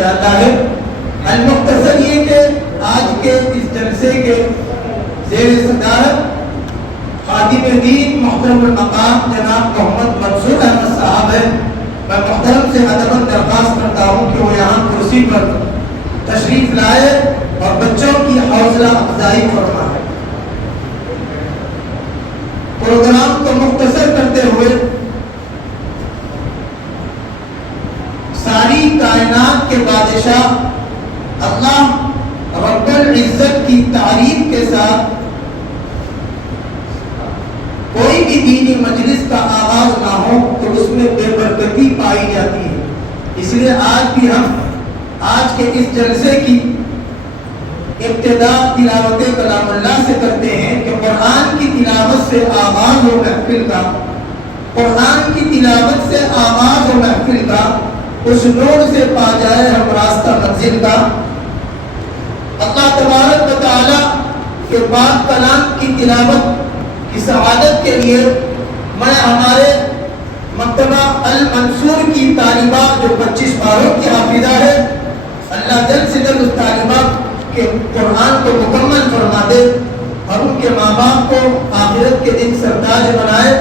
جاتا ہے۔ المختصر یہ کہ آج کے اس جلسے کے زیر صدارت خادم دین محترم المقام جناب محمد منصور احمد صاحب ہے۔ میں محترم سے ادباً درخواست کرتا ہوں کہ وہ یہاں کرسی پر تشریف لائے اور بچوں کی حوصلہ افزائی فرمائے۔ پروگرام کو مختصر کرتے ہوئے ساری کائنات کے بادشاہ اللہ رب العزت کی تعریف کے ساتھ کوئی بھی دینی مجلس کا آغاز نہ ہو تو اس میں بے برکتی پائی جاتی ہے۔ اس لیے آج بھی ہم آج کے اس جلسے کی ابتدا تلاوت کلام اللہ سے کرتے ہیں کہ قرآن کی تلاوت سے آغاز ہو محفل کا، قرآن کی تلاوت سے آغاز ہو محفل کا، اس نور سے پا جائے ہم راستہ منزل کا۔ اللہ تبارک و تعالی کے پاک کلام کی تلاوت کی سعادت کے لیے میں ہمارے مکتبہ المنصور کی طالبہ جو 25 پاروں کی حافظہ ہے، اللہ جلد سے جلد اس طالبہ کے قرآن کو مکمل فرما دے اور ان کے ماں باپ کو آخرت کے دن سرتاج بنائے۔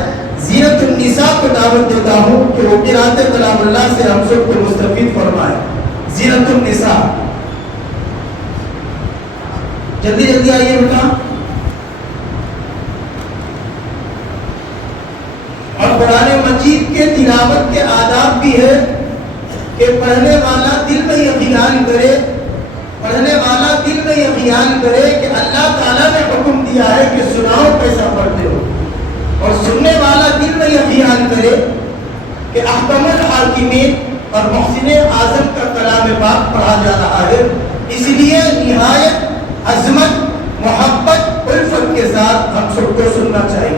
زینت النساء کو دعوت دیتا ہوں کہ وہ قرأت کلام اللہ سے ہم سب کو مستفید فرمائے۔ زینت النساء جلدی جلدی آئیے بیٹا۔ اور قرآن مجید کے تلاوت کے آداب بھی ہے کہ پڑھنے والا دل میں یہ خیال کرے، پڑھنے والا دل میں یہ خیال کرے کہ اللہ تعالیٰ نے حکم دیا ہے کہ سناؤ کیسا پڑھتے ہو، اور سننے والا دل میں یہ خیال کرے کہ احکم الحاکمین اور محسن اعظم کا کلام پاک پڑھا جا رہا ہے۔ اس لیے نہایت عظمت، محبت، الفت کے ساتھ ہم سب کو سننا چاہیے۔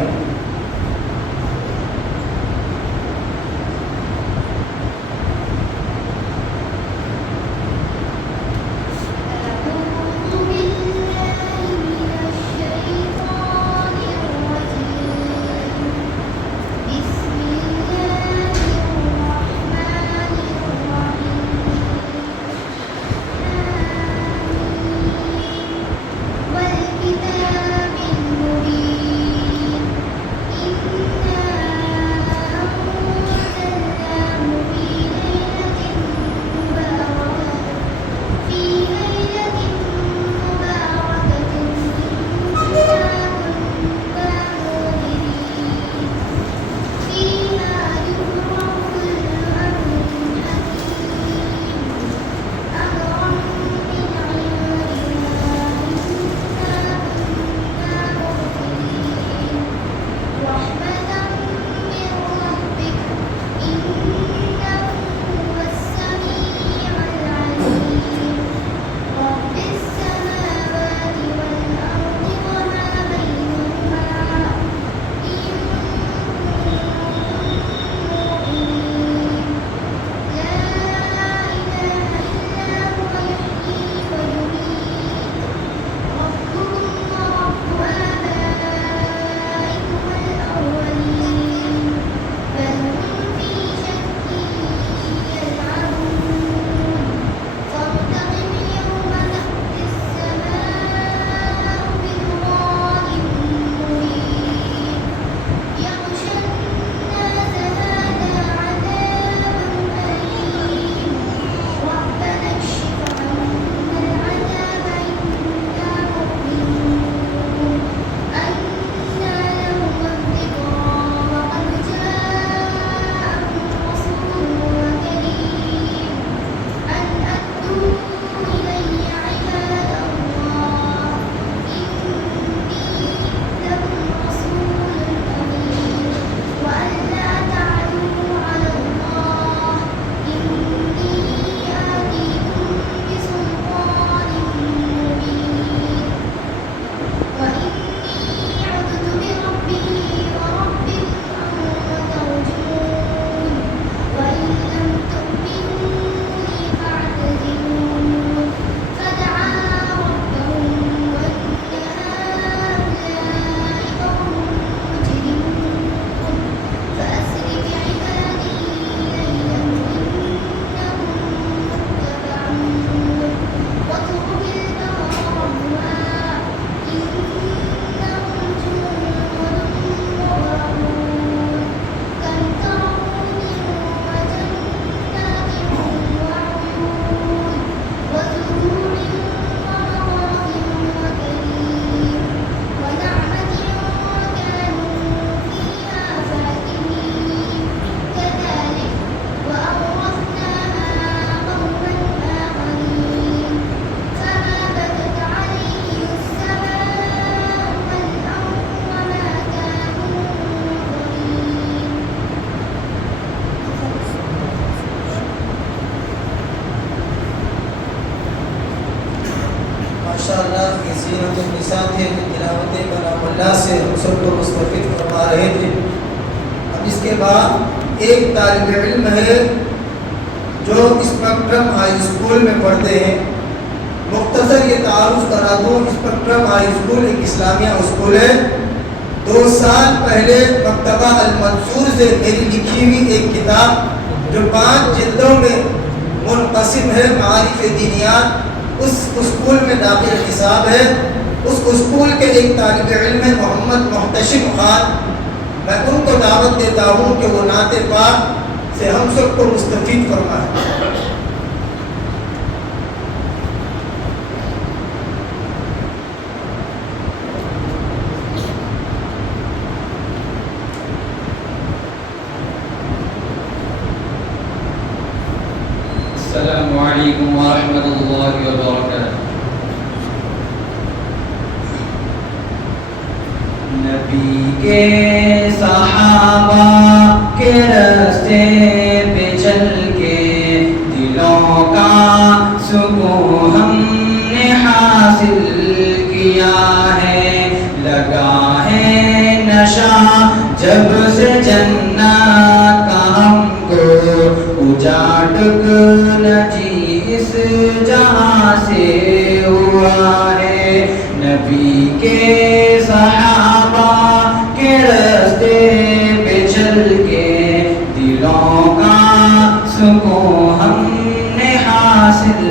زینت النساء تھے جو تلاوت کلام اللہ سے ہم سب کو مستفید فرما رہے تھے. اب اس کے بعد ایک طالب علم ہے جو اسپیکٹرم ہائی اسکول میں پڑھتے ہیں. مختصر یہ تعارف کرا دوں، اسپیکٹرم ہائی اسکول ایک اسلامیہ اسکول ہے. 2 سال پہلے مکتبہ المنصور سے میری لکھی ہوئی ایک کتاب جو 5 جلدوں میں منقسم ہے، معارف دینیات، اس اسکول میں داخل حساب ہے. اس اسکول کے ایک طالب علم ہے محمد محتشم خان. میں ان کو دعوت دیتا ہوں کہ وہ نعت پاک سے ہم سب کو مستفید فرمائیں. السلام علیکم ورحمۃ اللہ وبرکاتہ. نبی کے صحابہ کے راستے پہ چل کے دلوں کا سکون ہم نے حاصل کیا ہے. لگا ہے نشہ جب سے جنت کا ہم کو اجاڑ اس جہاں سے ہوا ہے. نبی کے صحابہ کے راستے پہ چل کے دلوں کا سکون ہم نے حاصل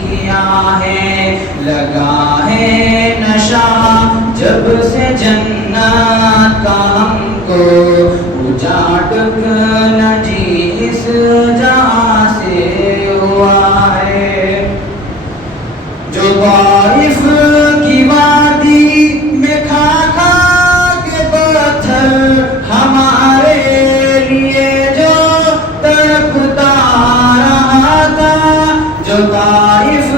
کیا ہے. لگا ہے نشہ جب سے جنت کا ہم کو اجاڑ اس جہاں سے ہوا ہے. جو طائف کی وادی میں کھا کھا کے پتھر ہمارے لیے جو تڑپتا رہا تھا. جو طائف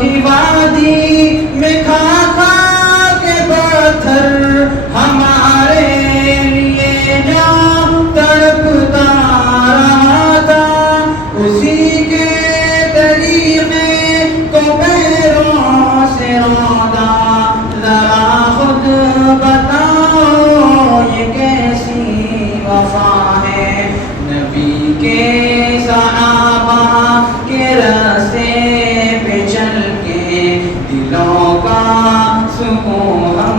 کی وادی میں کھا کھا کے پتھر ہمارے لیے جو تڑپتا رہا تھا، اسی کے طریقے کو پیروں سے روندا. ذرا خود بتاؤ یہ کیسی وفا ہے. نبی کے صحابہ کے راستے پہ چل کے دلوں کا سکون ہم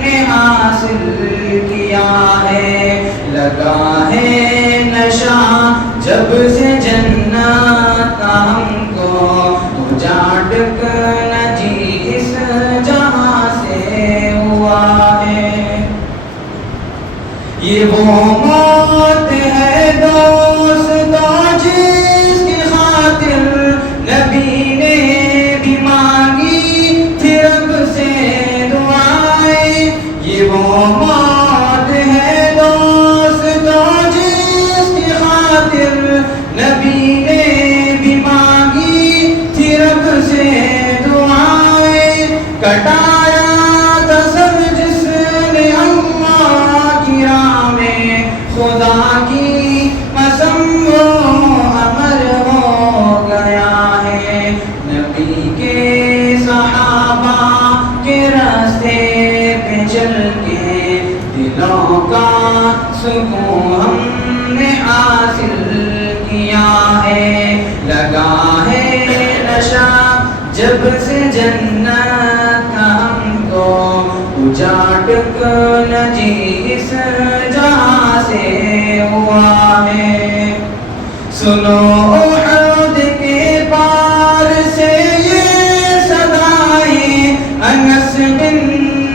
نے حاصل کیا ہے. لگا ہے نشہ جب سے جنت کا ہم کو اجاڑ اس جہاں سے ہوا ہے. یہ وہ موت ہے دوستو جس کی خاطر نبی نے بھی مانگی تھی رب سے دعائیں. یہ وہ موت ہے دوستو جس کی خاطر نبی نے بھی مانگی تھی رب سے دعائیں. کٹایا تھا سب جس نے اللہ کی راہ میں، خدا کی قسم وہ امر ہو گیا ہے. نبی کے صحابہ کے راستے پہ چل کے دلوں کا سکون ہم نے حاصل کیا ہے. لگا ہے نشہ جب سے جنت کا ہم کو اجاڑ اس جہاں سے ہوا ہے. سنو احد کے پار سے یہ صدائیں انس بن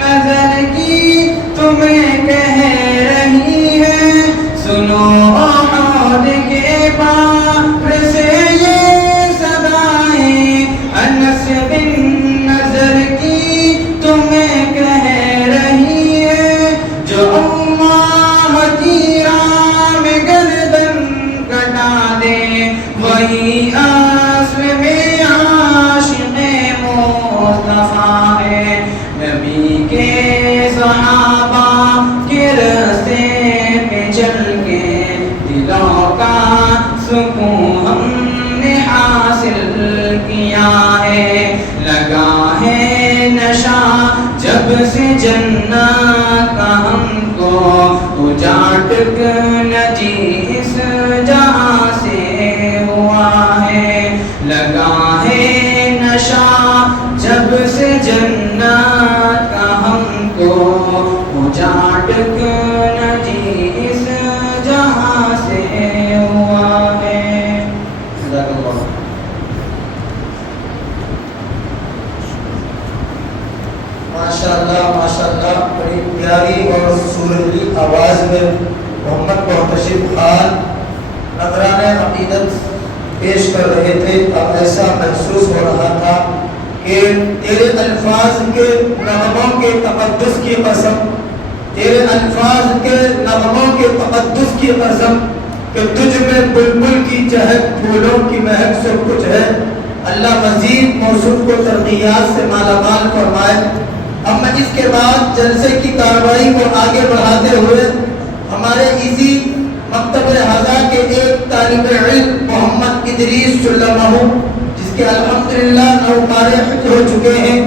نظر کی تمہیں کہہ رہی ہے. سنو احد کے پار سے یہ صدائیں انس بن نظر کی تمہیں کہہ رہی ہے. جو اللہ کی راہ میں گردن کٹا دے وہی نہ جی اس جہاں سے ہوا ہے، لگا ہے نشہ جب سے جنت کا ہم کو، اجاٹ نہ جی اس جہاں سے ہوا ہے۔ جزاک اللہ۔ ماشاءاللہ بڑی پیاری اور سریلی آواز میں محمد محتشم خان نذرانِ عقیدت پیش کر رہے تھے۔ اب ایسا محسوس ہو رہا تھا کہ تیرے الفاظ کے نغموں کے تقدس کی قسم، تیرے الفاظ کے نغموں کے تقدس کی قسم کہ تجھ میں بلبل کی چہک، پھولوں کی مہک سب کچھ ہے۔ اللہ مزید موصوف کو ترقیات سے مالا مال فرمائے۔ اب میں اس کے بعد جلسے کی کارروائی کو آگے بڑھاتے ہوئے ہمارے اسی مکتب ہذا کے ایک طالب علم محمد ادریس سلمہ، جس کے الحمدللہ 9 پارے حفظ ہو چکے ہیں،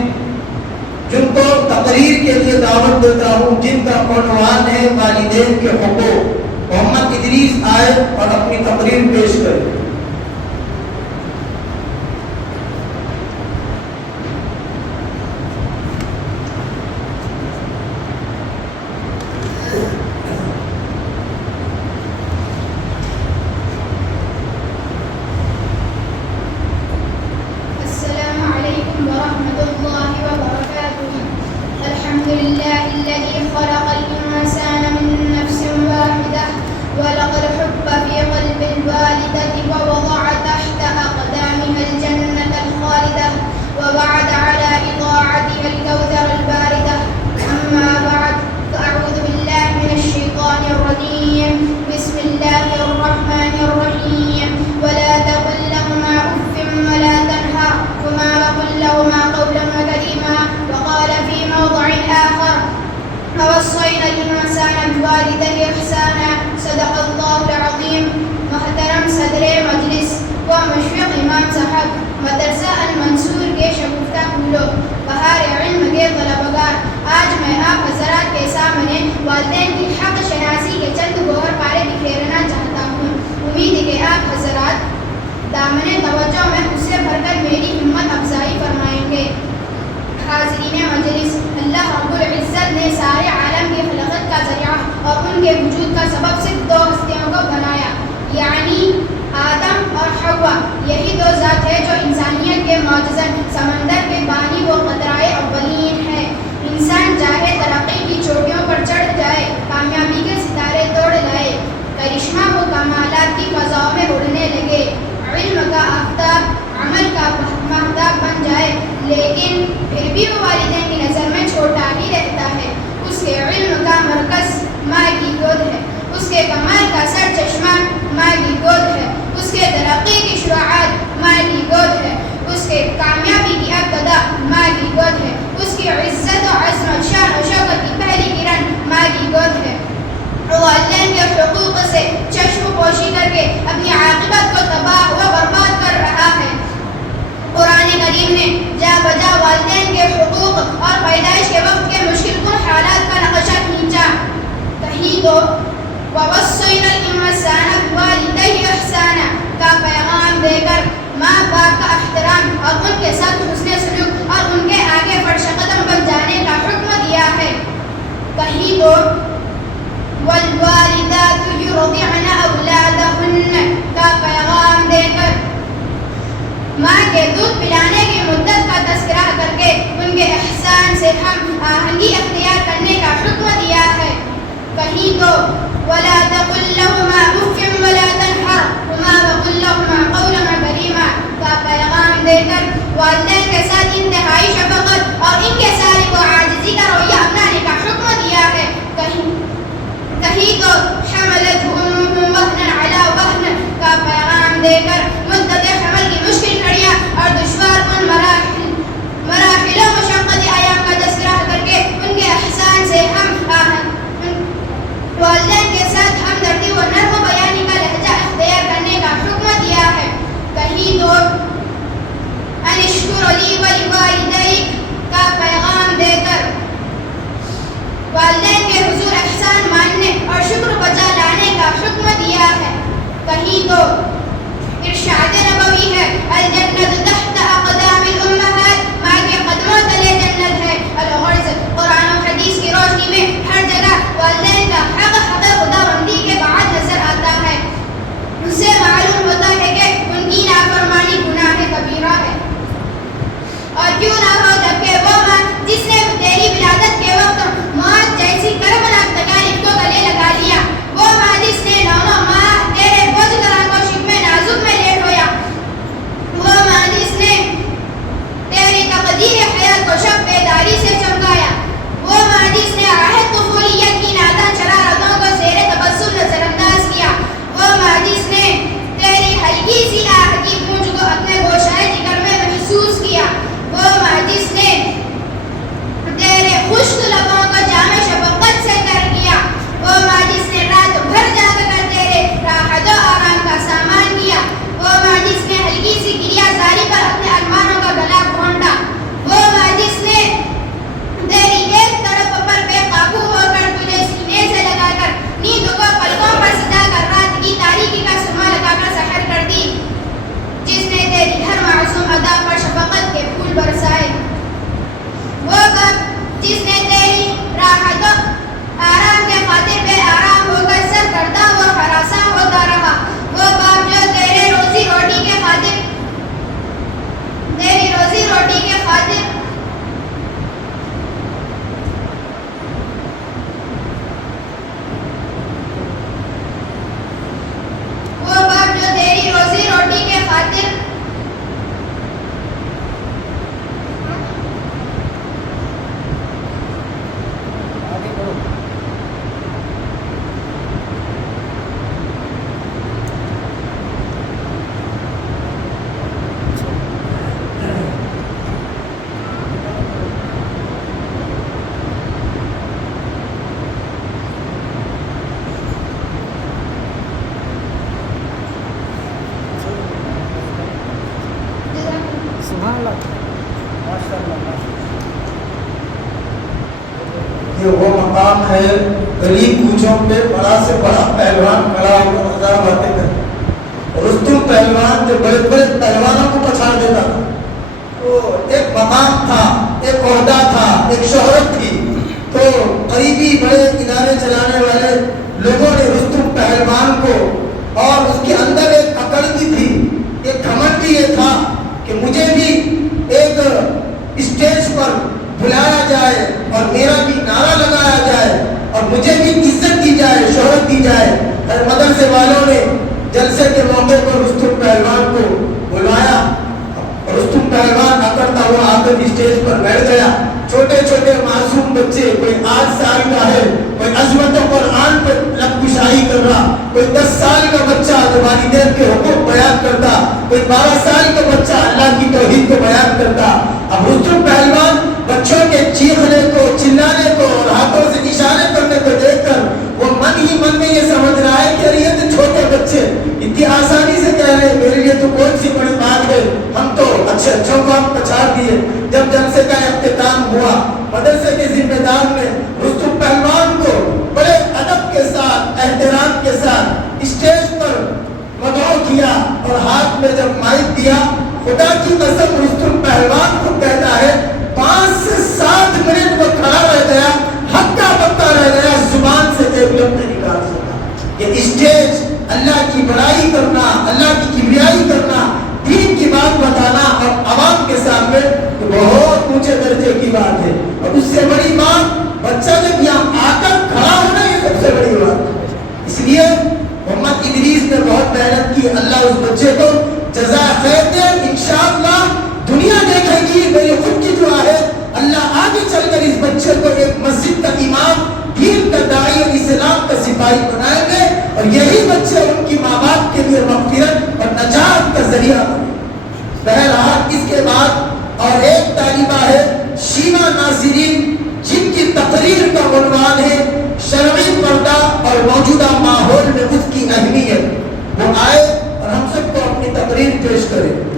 جن کو تقریر کے لیے دعوت دیتا ہوں، جن کا عنوان ہے والدین کے حقوق۔ محمد ادریس آئے اور اپنی تقریر پیش کریں۔ ووصينا الإنسان بوالديه إحسانا صدق الله العظيم۔ محترم صدر مجلس و مشفق امام صاحب، مدرسہ المنصور کے شگفتہ پھولوں، بہار علم کے طلبگار، آج میں آپ حضرات کے سامنے والدین کی حق شناسی کے چند گوہر پارے بکھیرنا چاہتا ہوں۔ امید ہے کہ آپ حضرات دامن توجہ میں اسے بھر کر میری ہمت افزائی فرمائیں گے۔ حاضرین مجلس، اللہ رب العزت نے سارے عالم کی خلقت کا ذریعہ اور ان کے وجود کا سبب صرف 2 ہستیوں کو بنایا، یعنی آدم اور حوا۔ یہی 2 ذات ہے جو انسانیت کے معجزہ، سمندر کے بانی و قطرائے اولین ہے۔ انسان چاہے ترقی کی چوٹیوں پر چڑھ جائے، کامیابی کے ستارے توڑ لائے، کرشمہ و کمالات کی فضاؤں میں اڑنے لگے، علم کا آفتاب، عمل کا مہتاب بن جائے، لیکن پھر بھی وہ والدین کی نظر میں چھوٹا ہی رہتا ہے۔ اس کے علم کا مرکز ماں کی گود ہے، اس کے کمال کا سر چشمہ ماں کی گود ہے، اس کے ترقی کی شروعات ماں کی گود ہے، اس کے کامیابی کی ابتدا ماں کی گود ہے، اس کی عزت و عظمت، شان و شوکت کی پہلی کرن ماں کی گود ہے۔ والدین کے حقوق سے چشم پوشی کر کے اپنی عاقبت کو تباہ و برباد کر رہا ہے۔ قرآن کریم نے جا بجا والدین کے حقوق اور پیدائش کے وقت کے مشکل کن حالات کا نقشہ کھینچا۔ کہیں تو وَوَصَّيْنَا الْإِنسَانَ بِوَالِدَيْهِ إِحْسَانًا کا پیغام دے کر ماں باپ کا احترام اور ان کے ساتھ حسن سلوک اور ان کے آگے فرش قدم بن جانے کا حکم دیا ہے۔ کہیں تو وَالْوَالِدَاتُ يُرْضِعْنَ أَوْلَادَهُنَّ کا پیغام دے کر ماں کے دودھ پلانے کی مدت کا تذکرہ کر کے ان کے احسان سے ہم آہنگی اختیار کرنے کا حکم دیا ہے۔ کہیں تو وَلَا تَقُلْ لَهُمَا أُفٍّ وَلَا تَنْهَرْهُمَا وَقُلْ لَهُمَا قَوْلًا كَرِيمًا کا پیغام دے کر والدین کے ساتھ انتہائی شفقت اور ان کے سارے کو عاجزی کا رویہ اپنانے کا حکم دیا ہے۔ کہیں تو حملته أمه وهنا على وهن کا پیغام دے کر مدت حمل کی مشکل گھڑیاں اور دشوار کن مراحل و مشقت ایام کا تذکرہ کر کے ان کے احسان سے ہم والدین کے ساتھ ہمدردی و نرم بیانی کا لہجہ اختیار کرنے کا حکم دیا ہے۔ کہیں تو ان اشکر لی ولوالدیک کا پیغام دے کر والدین کے حضور احسان ماننے اور شکر بجا لانے کیا حکم دیا ہے. کہیں تو ارشاد نبوی ہے الجنت تحت اقدام الامہات، ماں کے قدموں تلے جنت ہے. الغرض قرآن و حدیث کی روشنی میں ہر جگہ والدین کا حق خدا بندی کے بعد نظر آتا ہے. اس سے معلوم ہوتا ہے کہ ان کی نافرمانی گناہ کبیرہ ہے. اور کیوں نہ ہو جبکہ وہ ماں جس نے تیری ولادت کے وقت موت جیسی کربناک تکالیف کو گلے لگا لیا، وہ ماں جس نے 9 ماہ تیرے بوجھ کرا کو شکم نازک میں لیٹ ہویا، وہ ماں جس نے تیری تقدیر حیات کو شب بیداری سے چمکایا، وہ ماں جس نے عہد طفولیت کی نادان شرارتوں کو زیر تبسم نظر انداز کیا، وہ ماں جس نے تیری ہلکی سی آہ کی گونج کو اپنے گوشائے جگر میں محسوس کیا، وہ ماں جس نے تیرے خشک لبوں کو جامع شفقت سے تر کیا، وہ ماں جس نے رات بھر جاگ کر تیرے راحت و آرام کا سامان کیا، وہ ماں جس نے ہلکی سی گریا زاری پر اپنے ارمانوں کا گلا گھونٹا، وہ ماں جس نے تیری ایک تڑپ پر بے قابو ہو کر تجھے سینے سے لگا کر نیند کو پلکوں پر سجا کر رات کی تاریکی کا سرما لگا کر سحر کر دی، جس نے تیری ہر معصوم ادا پر شفقت کے پھول برسائے، وہ باپ جس نے تیری راحت و آرام کے خاطر بے آرام ہو کر سر کردہ و ہراساں ہوتا رہا، وہ باپ جو تیری روزی روٹی کے خاطر یہ وہ مقام ہے قریب کوچوں پہ بڑا سے بڑا پہلوان کھڑا ہو کر ہزار باتیں کرے. رستم پہلوان جو بڑے بڑے پہلوانوں کو پچھاڑ دیتا تھا، تو ایک مقام تھا، ایک عہدہ تھا، ایک شہرت تھی. تو قریبی بڑے ادارے چلانے والے لوگوں نے رستم پہلوان کو، اور اس کے اندر ایک اکڑ بھی تھی، ایک گھمنڈ بھی یہ تھا کہ مجھے بھی ایک اسٹیج پر بلایا جائے اور میرا بھی نعرہ لگایا جائے اور مجھے بھی عزت دی جائے، شہرت دی جائے. مدرسے والوں نے جلسے کے موقع پر رستم پہلوان کو بلوایا. رستم پہلوان اکڑتا ہوا آ کر اسٹیج پر بیٹھ گیا. چھوٹے چھوٹے معصوم بچے، کوئی 8 سال کا ہے، کوئی عظمت قرآن پر لب کشائی کر رہا، کوئی 10 سال کا بچہ جو والدین کے حقوق بیان کرتا، کوئی 12 سال کا بچہ اللہ کی توحید کو بیان کرتا. اب رستم پہلوان بچوں کے چیخنے کو، چلانے کو اور ہاتھوں سے اشارے کرنے کو دیکھ کر وہ من ہی من میں یہ سمجھ رہا ہے کہ یہ تو چھوٹے بچے اتنی آسانی سے کہہ رہے ہیں، میرے لیے تو کون سی بڑی بات ہے، ہم تو اچھوں کو ہم پچھاڑ دیے. جب جلسے کا اختتام ہوا، مدرسے کے ذمہ دار نے رستم پہلوان کو بڑے ادب کے ساتھ، احترام کے ساتھ اسٹیج پر مدعو کیا اور ہاتھ میں جب مائک دیا، خدا کی قسم رستم پہلوان کو کہتا ہے 5 سے 7 منٹ وہ کھڑا رہ گیا، ہکا بکا رہ گیا، زبان سے ایک لفظ نہیں نکال سکا. یہ اسٹیج اللہ کی بڑائی کرنا، اللہ کی کبریائی کرنا، دین کی بات بتانا اور عوام کے سامنے بہت اونچے درجے کی بات ہے. اور اس سے بڑی بات بچہ جب یہاں آ کر کھڑا ہونا، یہ سب سے بڑی بات ہے. اس لیے محمد ادریس نے بہت محنت کی. اللہ اس بچے کو جزائے خیر دے. انشاءاللہ دنیا دیکھے گی، میری خود کی دعا ہے اللہ آگے چل کر اس بچے کو ایک مسجد کا امام، دین کا داعی اور اسلام کا سپاہی بنائیں گے، اور یہی بچے ان کی ماں باپ کے لیے مغفرت اور نجات کا ذریعہ بنے. بہرحال اس کے بعد اور ایک طالبہ ہے شیما ناصرین، جن کی تقریر کا عنوان ہے شرعی پردہ اور موجودہ ماحول میں اس کی اہمیت. وہ آئے اور ہم سب کو اپنی تقریر پیش کریں.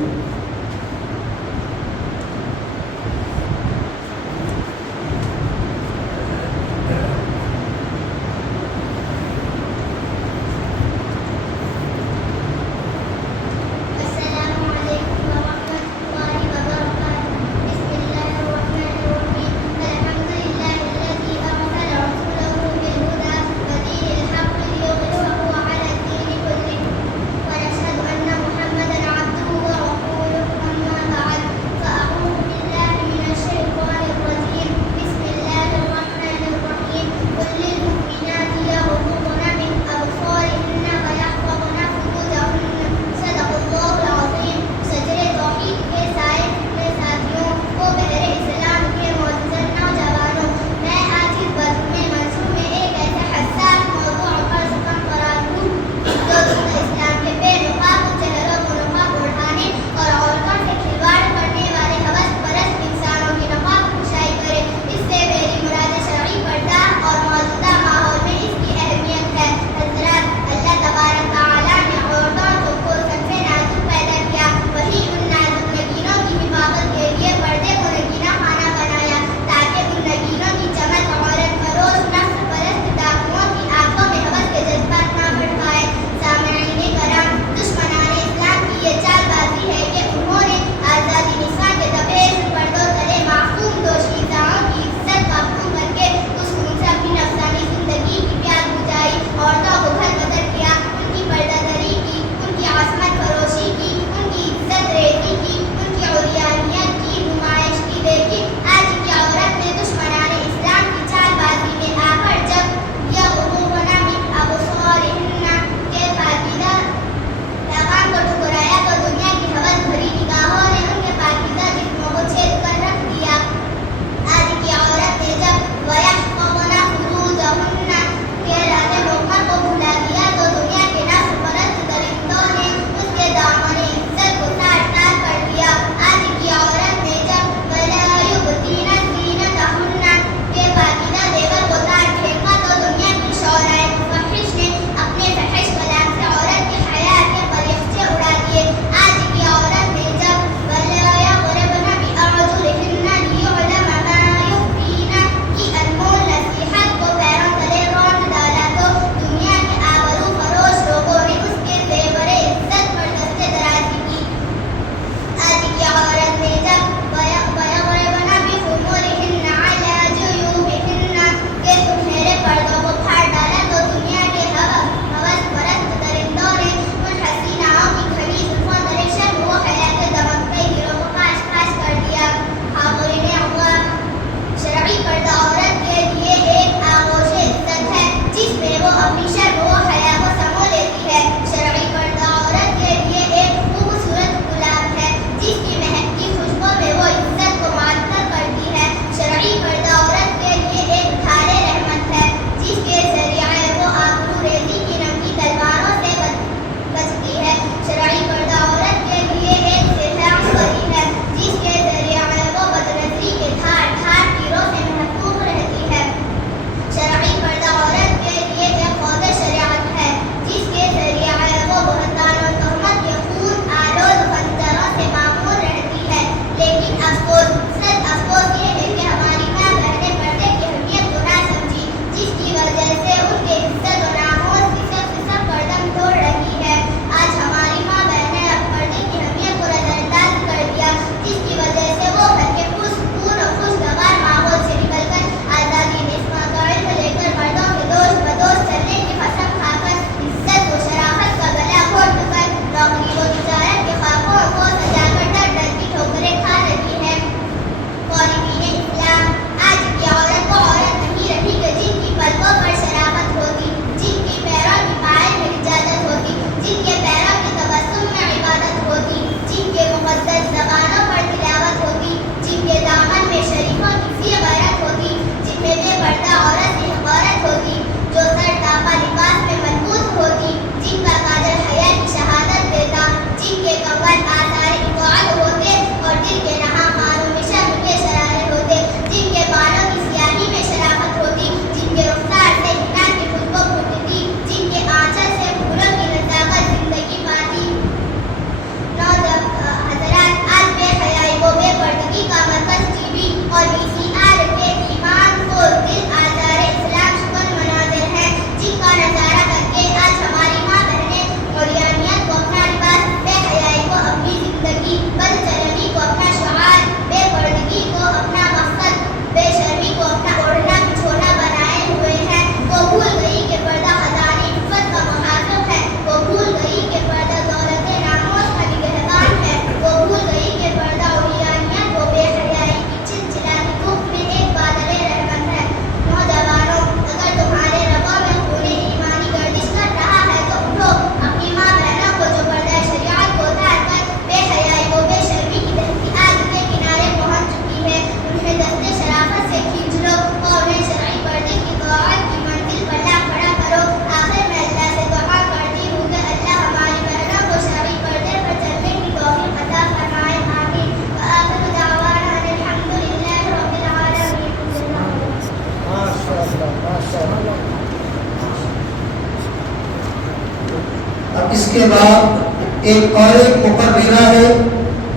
کے بعد ایک اور ایک مقررہ ہے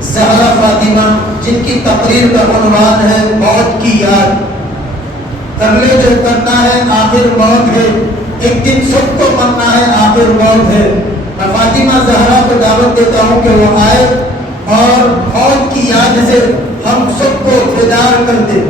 زہرا فاطمہ، جن کی تقریر کا عنوان ہے موت کی یاد۔ کر لے جو کرنا ہے آخر موت ہے، ایک دن سب کو مرنا ہے آخر موت ہے۔ میں فاطمہ زہرا کو دعوت دیتا ہوں کہ وہ آئے اور موت کی یاد سے ہم سب کو بیدار کر دے۔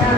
4,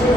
6,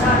7,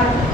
8,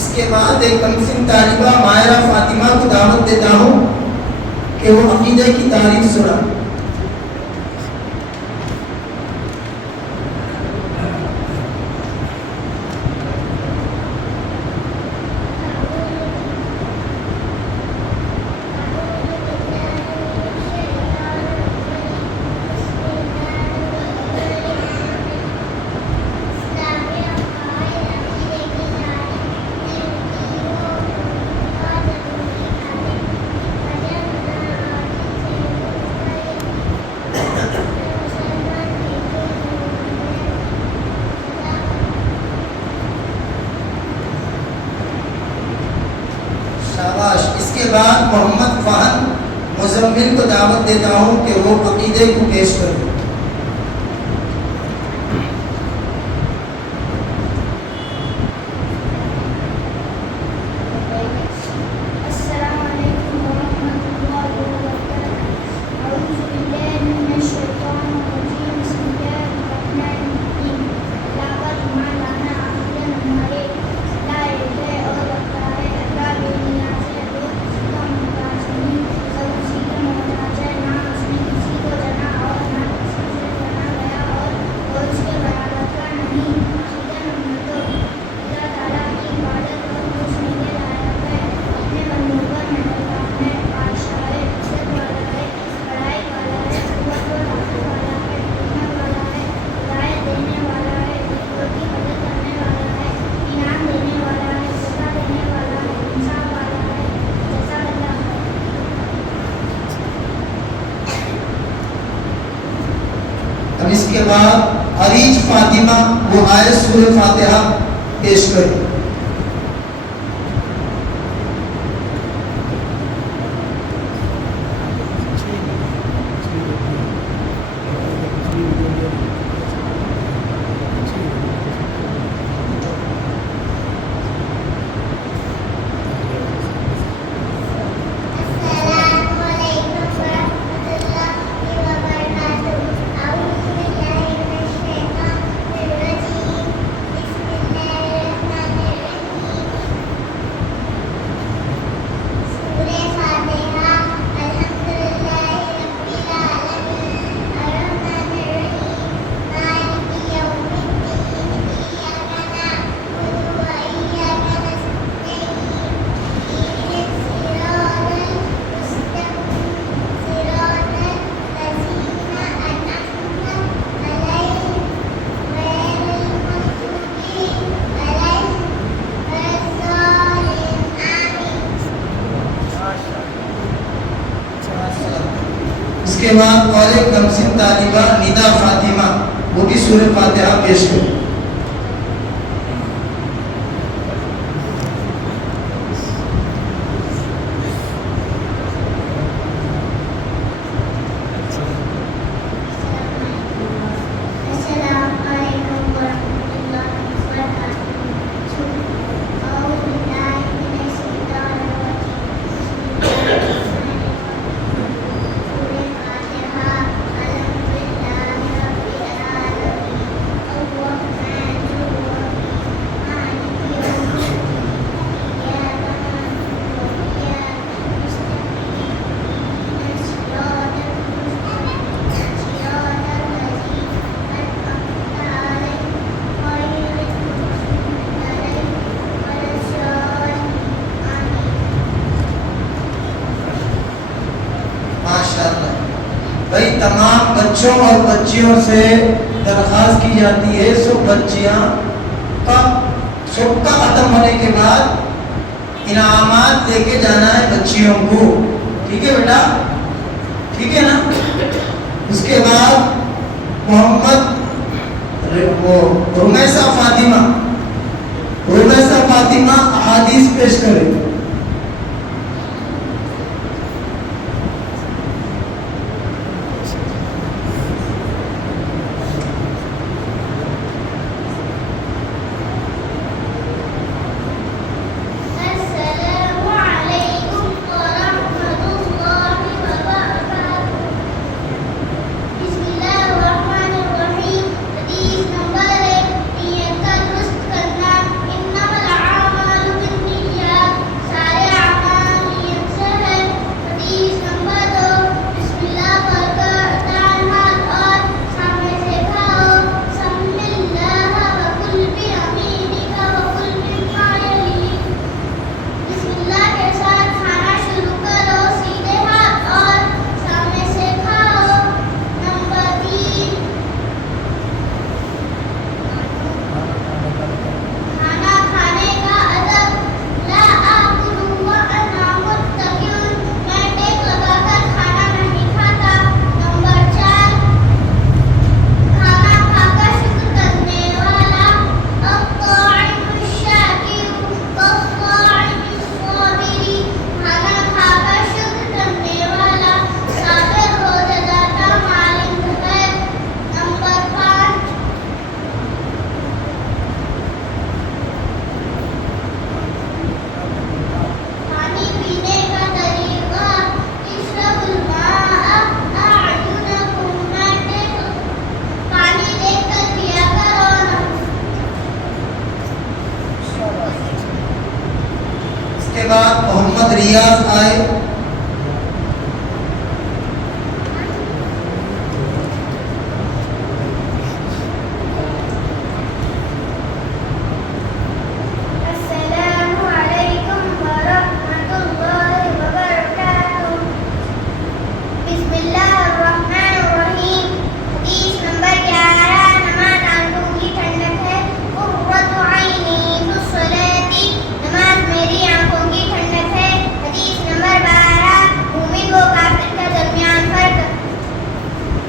اس کے بعد ایک کمسن طالبہ ماہرہ فاطمہ کو دعوت دیتا ہوں کہ وہ عقیدہ کی تعریف سنا. شاباش. اس کے بعد محمد فہد مزمل کو دعوت دیتا ہوں کہ وہ عقیدے کو پیش کرے. السلام علیکم ورحمۃ اللہ وبرکاتہ. اعوذ باللہ من الشیطان الرجیم. بسم اللہ الرحمن الرحیم. اللہ پر ایمان لانا عقیدہ ہمارے اللہ ایک ہے اور رکھتا ہے. اللہ بے نیاز ہے، وہ کسی کا محتاج نہیں، سب اسی کا محتاج ہے. نہ اس نے کسی کو جنا اور نہ کسی سے جنا گیا، اور اس کے برابر کا نہیں. عقیدہ نمبر 2. اللہ تعالیٰ کی عبادت اور خوشنودی کے لائق ہے. اپنے بندوں پر مہربان ہے، بادشاہ ہے، عزت والا ہے، بڑائی والا ہے، قوت و طاقت والا ہے، حکمت والا ہے، ہدایت دینے والا ہے، دیکھوں کی مدد کرنے والا ہے، انعام دینے والا ہے، سزا دینے والا ہے، انصاف والا ہے. جزاک اللہ خیر. اب اس کے بعد عریج فاطمہ وہ آیت سورہ فاتحہ پیش کرے. السلام علیکم ورحمۃ اللہ وبرکاتہ. اعوذ باللہ من الشیطان الرجیم. بسم اللہ الرحمن الرحیم. سورہ فاتحہ. الحمدللہ رب العالمین الرحمن الرحیم مالک یوم الدین. ایاک نعبد و ایاک نستعین. اهدنا الصراط المستقیم صراط الذین انعمت علیہم غیر المغضوب علیہم ولا الضالین. آمین. اس کے بعد اور ایک کمسن طالبہ ندا فاطمہ وہ بھی سورہ فاتحہ پیش کرے. السلام علیکم ورحمۃ اللہ وبرکاتہ. اعوذ باللہ من الشیطان الرجیم. بسم اللہ الرحمن الرحیم. سورہ فاتحہ. الحمدللہ رب العالمین الرحمن الرحیم مالک یوم الدین. ایاک نعبد و ایاک نستعین. اهدنا الصراط المستقیم صراط الذین أنعمت عليهم غير المغضوب عليهم ولا الضالين. آمين. ماشاءاللہ. بھائی تمام بچوں اور بچیوں سے درخواست کی جاتی ہے سب بچیاں سب کا ختم ہونے کے بعد انعامات لے کے جانا ہے بچیوں کو. ٹھیک ہے بیٹا؟ ٹھیک ہے نا؟ اس کے بعد محمد رمیسہ فاطمہ احادیث پیش کرے. السلام علیکم ورحمۃ اللہ وبرکاتہ. بسم اللہ الرحمن الرحیم. حدیث نمبر 1. نیت کا درست کرنا. انما الاعمال محمد ریاض آئے. السلام علیکم ورحمۃ اللہ وبرکاتہ. بسم اللہ الرحمن الرحیم. حدیث نمبر 11. نماز آنکھوں کی ٹھنڈک ہے. قرۃ عینی فی الصلاۃ. نماز میری آنکھوں کی ٹھنڈک ہے. حدیث نمبر 12. مومن و کافر کے درمیان فرق.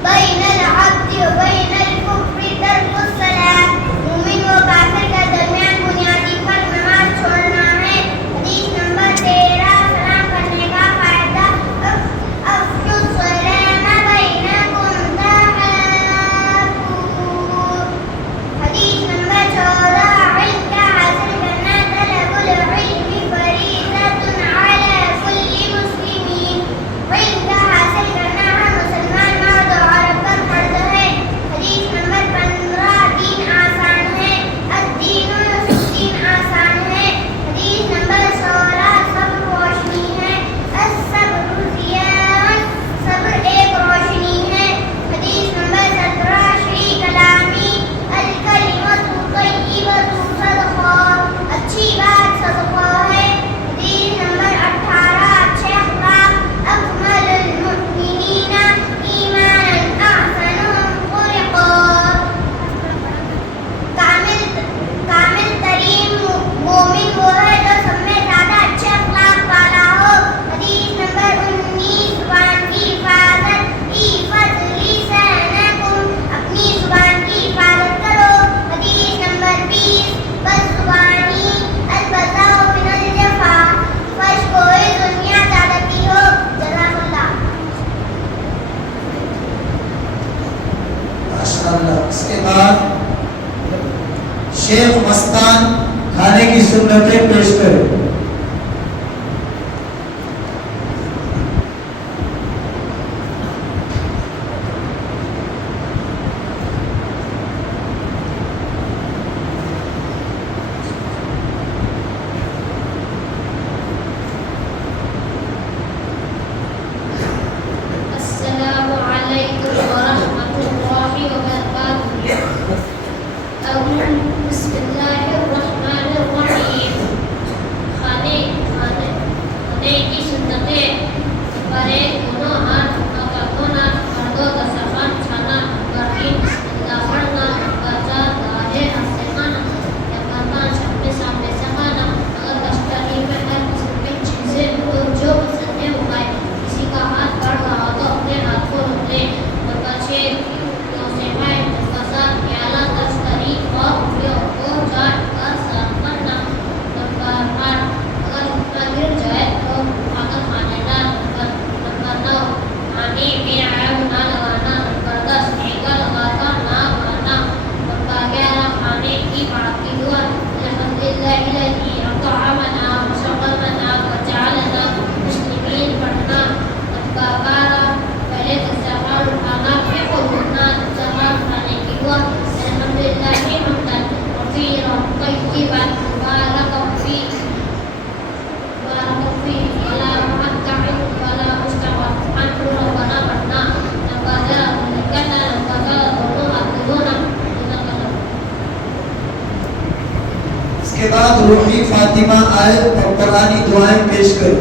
بین العبد و بین الکفر ترک الصلاۃ. مومن و کافر کے درمیان بنیادی فرق نماز چھوڑنا ہے. حدیث نمبر 13. سلام کرنے کا فائدہ. افشوا السلام بینکم تحابوا. حدیث نمبر 14. علم کا حاصل کرنا. طلب العلم فریضۃ علی کل مسلمین. علم کا حاصل کرنا ہر مسلمان مرد و عورت پر فرض ہے. حدیث نمبر 15. دین آسان ہے. الدین دین آسان ہے. حدیث نمبر 16. صبر روشنی ہے. الصبر ضیاء. صبر ایک روشنی ہے. حدیث نمبر 17. شری کلامی. الکلمۃ طیبۃ صدقہ. اچھی بات صدقہ ہے. حدیث نمبر 18. اچھے اخلاق. اکمل المؤمنین ایمانا احسنهم خلقا. کامل ترین مومن وہ ہے جو سب میں زیادہ اچھے اخلاق والا ہو. حدیث نمبر 19. زبان کی حفاظت. احفظ لسانکم. اپنی زبان کی حفاظت کرو. حدیث نمبر 20. بدزبانی البذاء من الجفا. فرش کوئی دنیا زیادتی ہو. جزاک اللہ. ماشاءاللہ. اس کے بعد شیخ مستان کھانے کی سنتیں پیش کرے. السلام علیکم ورحمۃ اللہ وبرکاتہ. بسم اللہ الرحمن الرحیم. کھانے کی سنتیں. نمبر 1. دونوں ہاتھ کا دھونا. نمبر 2. دسترخوان بچھانا. نمبر 3. بسم اللہ پڑھنا. نمبر 4. دائیں ہاتھ سے کھانا. نمبر 5. اپنے سامنے سے کھانا. اگر کشتری میں ہر قسم کی چیزیں ہو جو پسند ہے وہ کھائے. کسی کا ہاتھ بڑھ رہا ہو تو اپنے ہاتھ کو روک لے. نمبر 6. انگلیوں سے کھائے. نمبر 7. پیالہ تشتری اور انگلیوں کو چاٹ کر صاف کرنا. نمبر 8. اگر اتنا گر جائے تو اٹھا کر کھانے ڈال. نمبر 9. کھانے میں عیب نہ لگانا. نمبر 10. مہنگا لگا کر نہ کھانا. نمبر 11. کھانے کی بعد کی دعا. الحمدللہ الذی اطعمنا وسقانا وجعلنا مسلمین پڑھنا. نمبر 12. پہلے دسترخوان اٹھانا پھر قبولنا. دسترخوان اٹھانے کی دعا. الحمدللہ حمدا کثیرا طیبا مبارکا فیہ ولا مقطع ولا مستغرق عنہ ربنا پڑھنا. نمبر 11. نمبر 12. دونوں ہاتھ دھونا. اس کے بعد روحی فاطمہ آئے اور قرآنی دعائیں پیش کرے.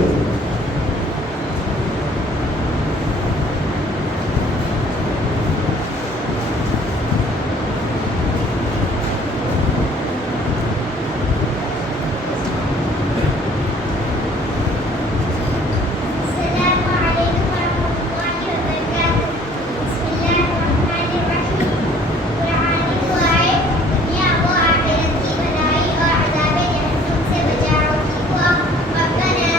السلام علیکم ورحمۃ اللہ وبرکاتہ. بسم اللہ الرحمن الرحیم. قرآنی دعائیں. دنیا و آخرت کی بھلائی اور عذاب جہنم سے بچاؤ. ربنا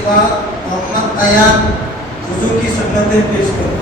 کے بعد محمد ایان وضو کی سنتیں پیش کریں.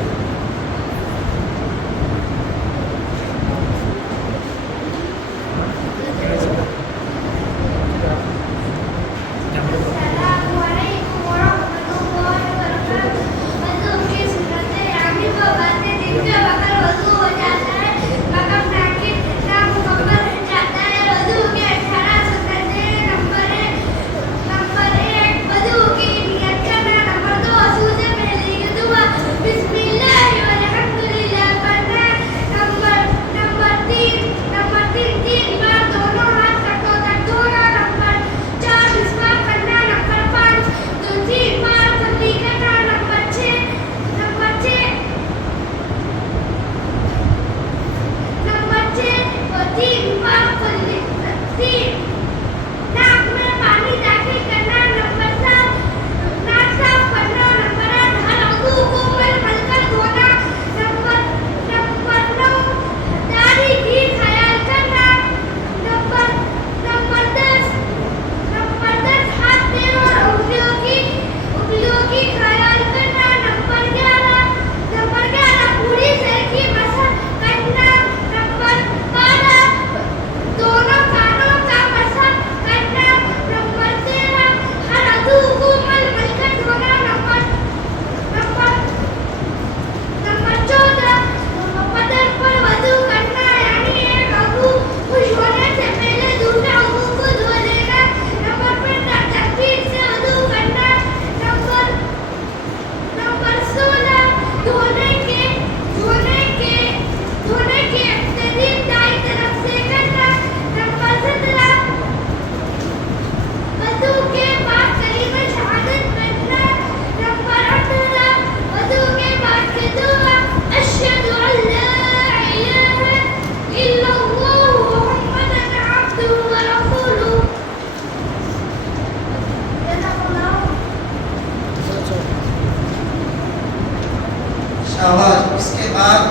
اس کے بعد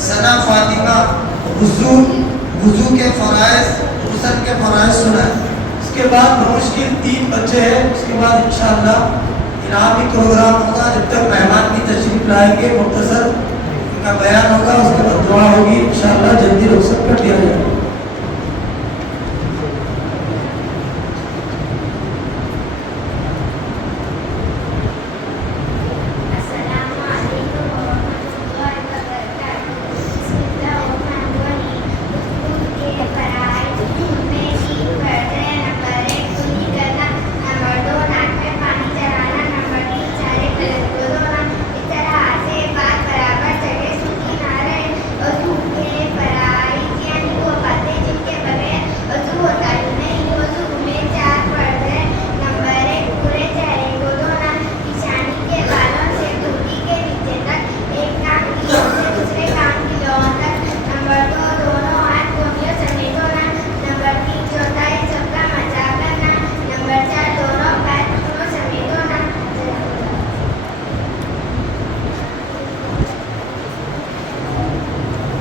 ثنا فاطمہ وضو کے فرائض غسل کے فرائض سنائیں. اس کے بعد بمشکل 3 بچے ہیں. اس کے بعد انشاءاللہ انعامی پروگرام ہوگا. جب تک مہمان کی تشریف لائیں گے مختصر ان کا بیان ہوگا. اس کے بعد دعا ہوگی. انشاءاللہ جلدی رخصت کر دیا جائے گا.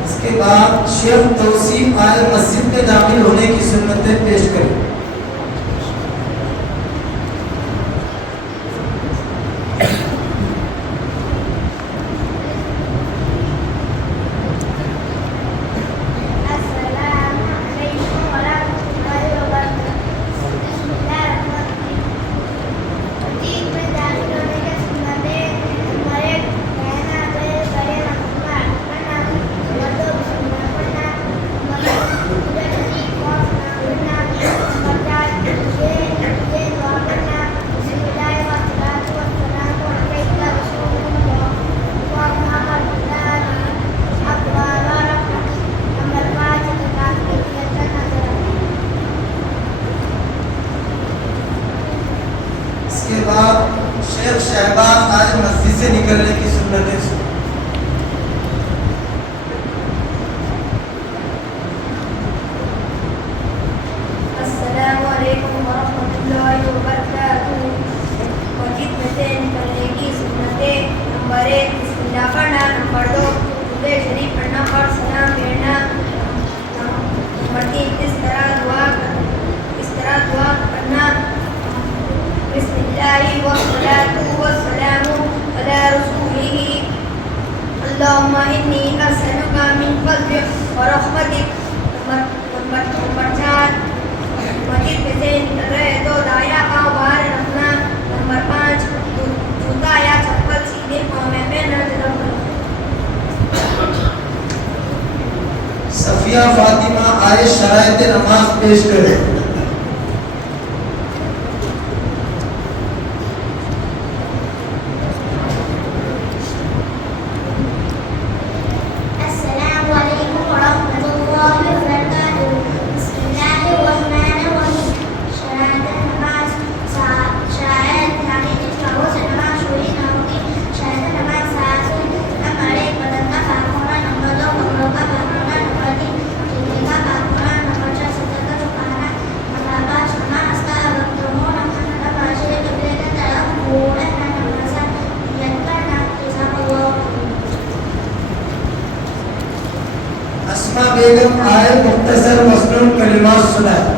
اس کے بعد شیخ توصیف آئے مسجد میں داخل ہونے کی سنتیں پیش کریں. آئے شرائط نماز پیش کرے. السلام علیکم ورحمۃ اللہ وبرکاتہ. بسم اللہ الرحمن الرحیم. شرائط نماز. شرائط یعنی جس کا روز نماز شروع نہ ہوگی. شرائط نماز سات ہے. نمبر ایک بدن کا پاک ہونا. نمبر دو کپڑوں کا پاک ہونا. نمبر تین چہرے کا پاک ہونا. نمبر چار سطح کا جھکانا. نمبر پانچ نماز کا وقت ہونا. نمبر چھ قبلے کی طرف منہ رکھنا. نمبر سات نیت کرنا. جزاک اللہ. اسما بیگم آئے مختصر مصنون کلمات سنائے.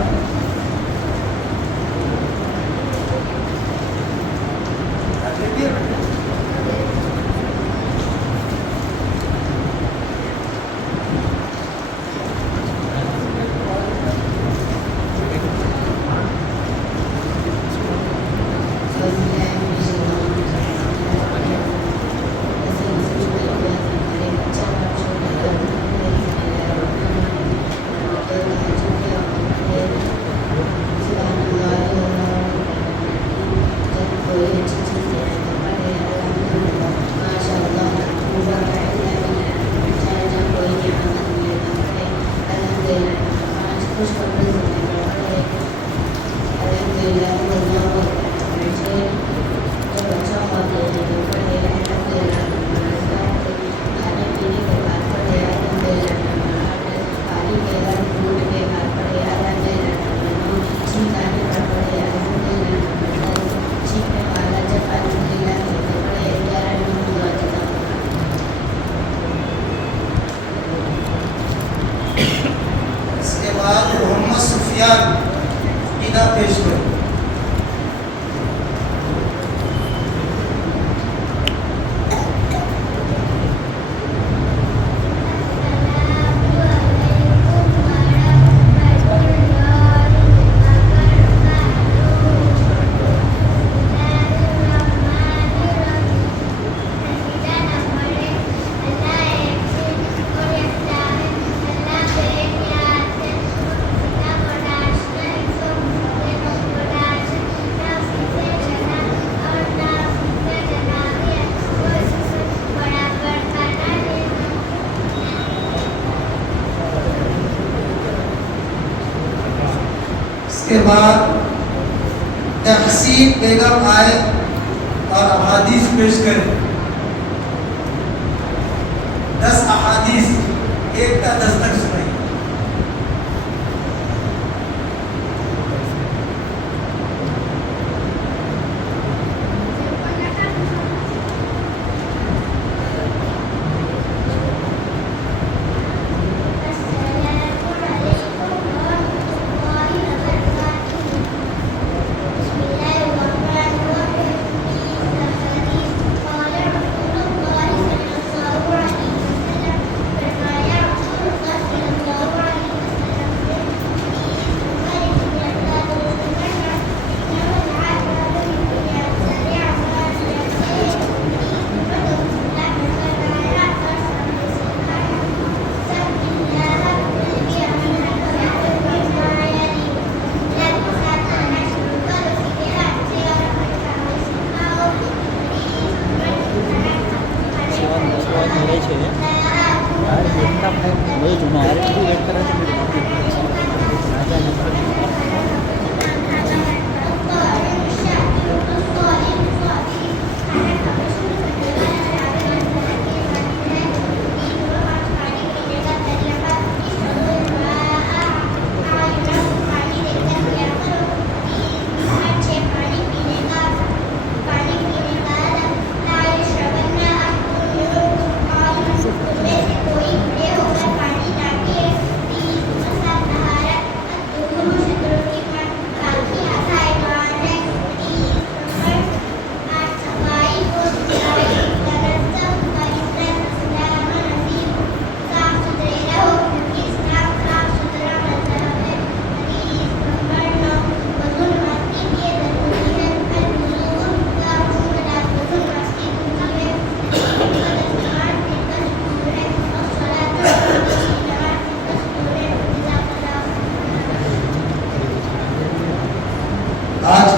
محمد سفیان عقیدہ پیش کریں. اس کے بعد تحسین بیگم آئے اور احادیث پیش کریں. 10 احادیث ایک کا 10 تک سنائیں. فرمایا رسول اللہ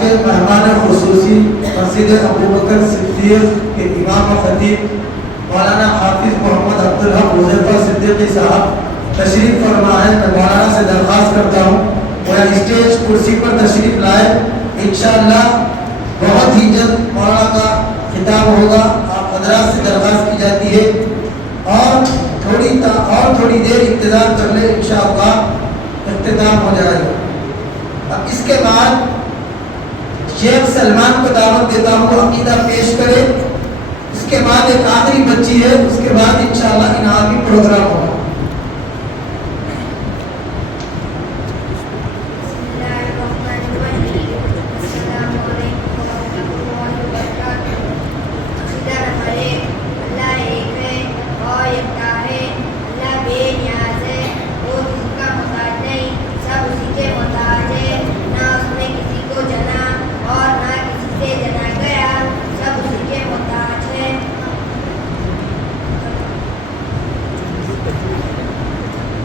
کے مہمان خصوصی مسجد ابوبکر صدیق کے امام و خطیب مولانا حافظ محمد عبدالحق حذیفہ صدیقی صاحب تشریف فرما ہے. میں مولانا سے درخواست کرتا ہوں وہ اسٹیج کرسی پر تشریف لائے. انشاءاللہ بہت ہی جلد مولانا کا خطاب ہوگا. آپ حضرات سے درخواست کی جاتی ہے اور تھوڑی دیر انتظار کر لیں، انشاءاللہ اختتام ہو جائے گا. اب اس کے بعد شیخ سلمان کو دعوت دیتا ہوں وہ عقیدہ پیش کرے. اس کے بعد ایک آخری بچی ہے، اس کے بعد انشاءاللہ انعامی پروگرام ہوگا.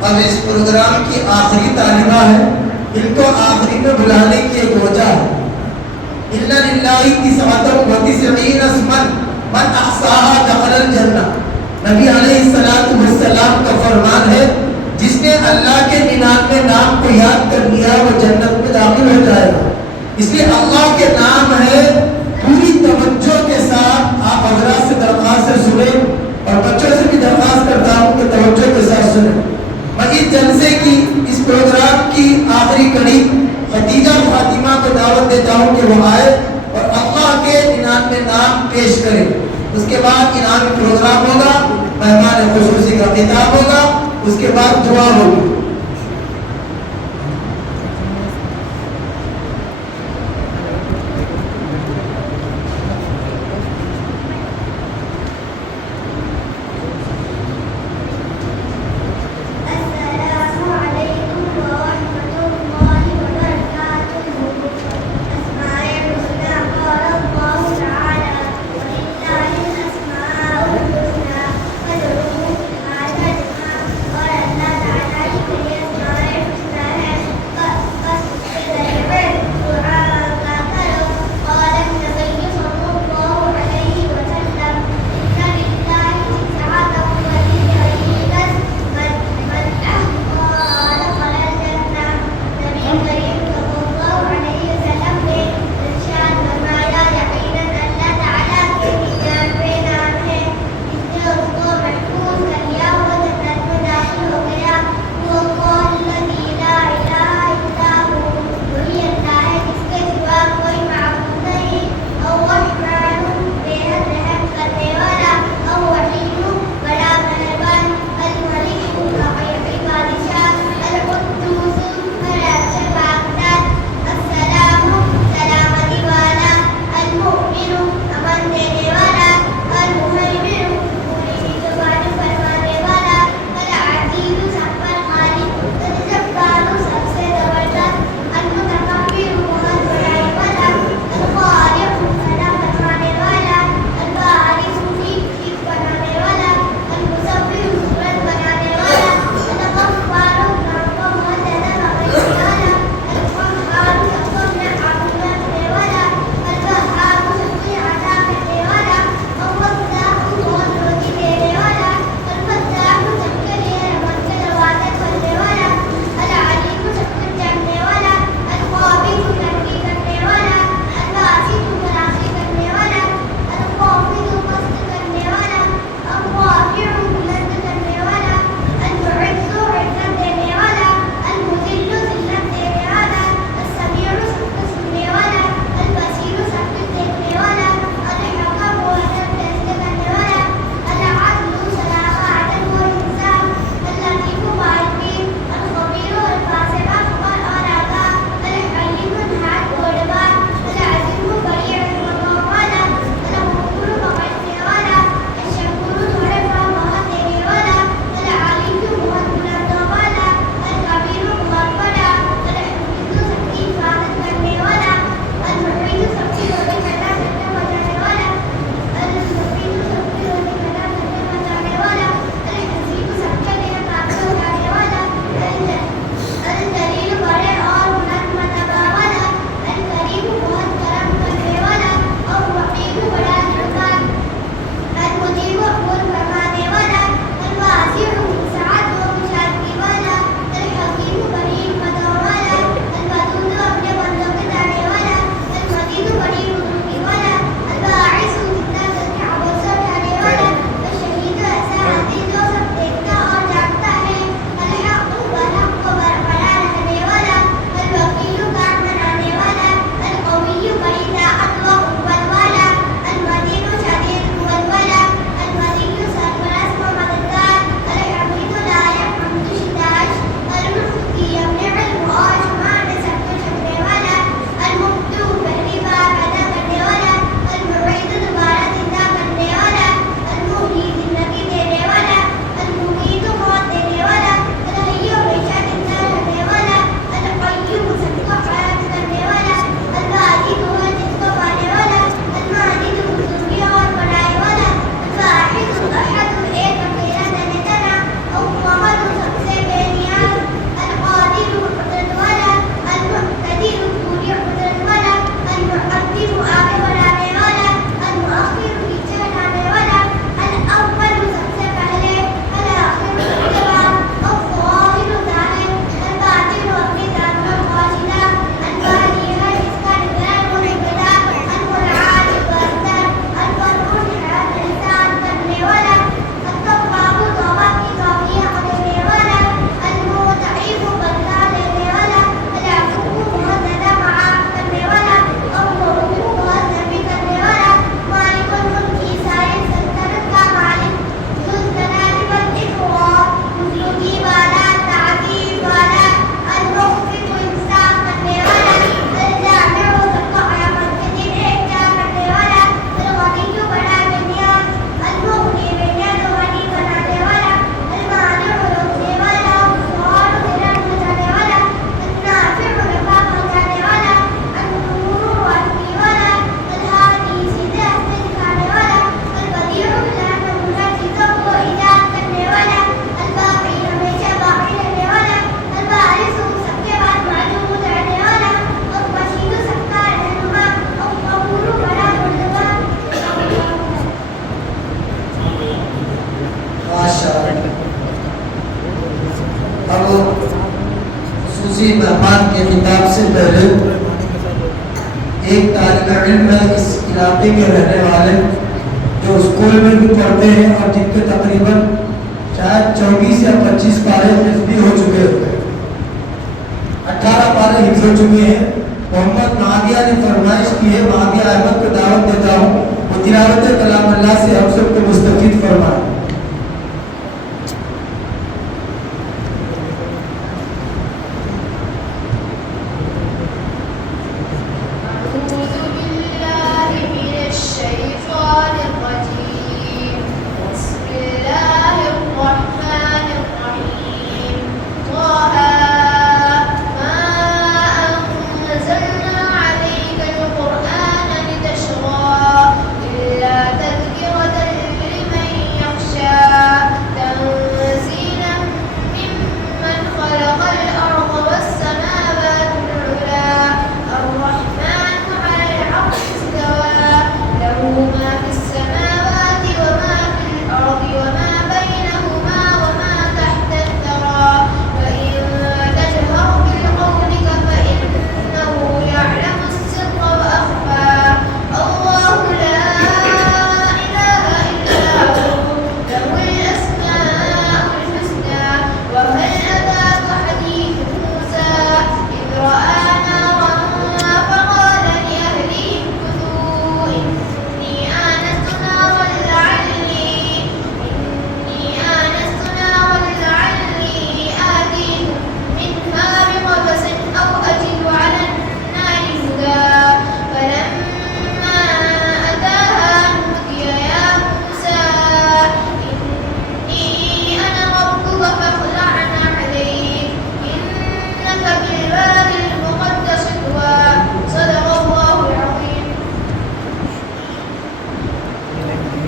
اب اس پروگرام کی آخری طالبہ ہے، ان کو آخری میں بلانے کی ایک وجہ ہے. اِنَّ لِلَّهِ تِسْعَةً وَتِسْعِينَ اسْمًا مَنْ أَحْصَاهَا دَخَلَ الْجَنَّةَ. نبی علیہ السلام کا فرمان ہے جس نے اللہ کے 99 نام کو یاد کر لیا وہ جنت میں داخل ہو جائے گا. اس لیے اللہ کے نام ہے. پوری توجہ کے ساتھ آپ حضرات سے درخواست سے سنیں اور بچوں سے بھی درخواست کرتا ہوں کہ توجہ کے ساتھ سنیں. میں اس جلسے کی اس پروگرام کی آخری کڑی خدیجہ فاطمہ کو دعوت دیتا ہوں کہ وہ آئے اور اللہ کے 99 نام پیش کرے. اس کے بعد انعامی پروگرام ہوگا، مہمان خصوصی کا خطاب ہوگا، اس کے بعد دعا ہوگی. اور اللہ تعالیٰ خصوصی مہمان کے خطاب سے پہلے ایک طالب علم ہے اس علاقے کے رہنے والے جو اسکول میں بھی پڑھتے ہیں اور جن کے تقریباً شاید 24 یا 25 پارے حفظ ہو چکے ہوتے ہیں، 18 پارے حفظ ہو چکے ہیں۔ محمد مہدیہ نے فرمائش کی ہے، مہدیہ احمد کو دعوت دیتا ہوں وہ تلاوت کلام اللہ سے ہم سب کو مستفید فرمائے۔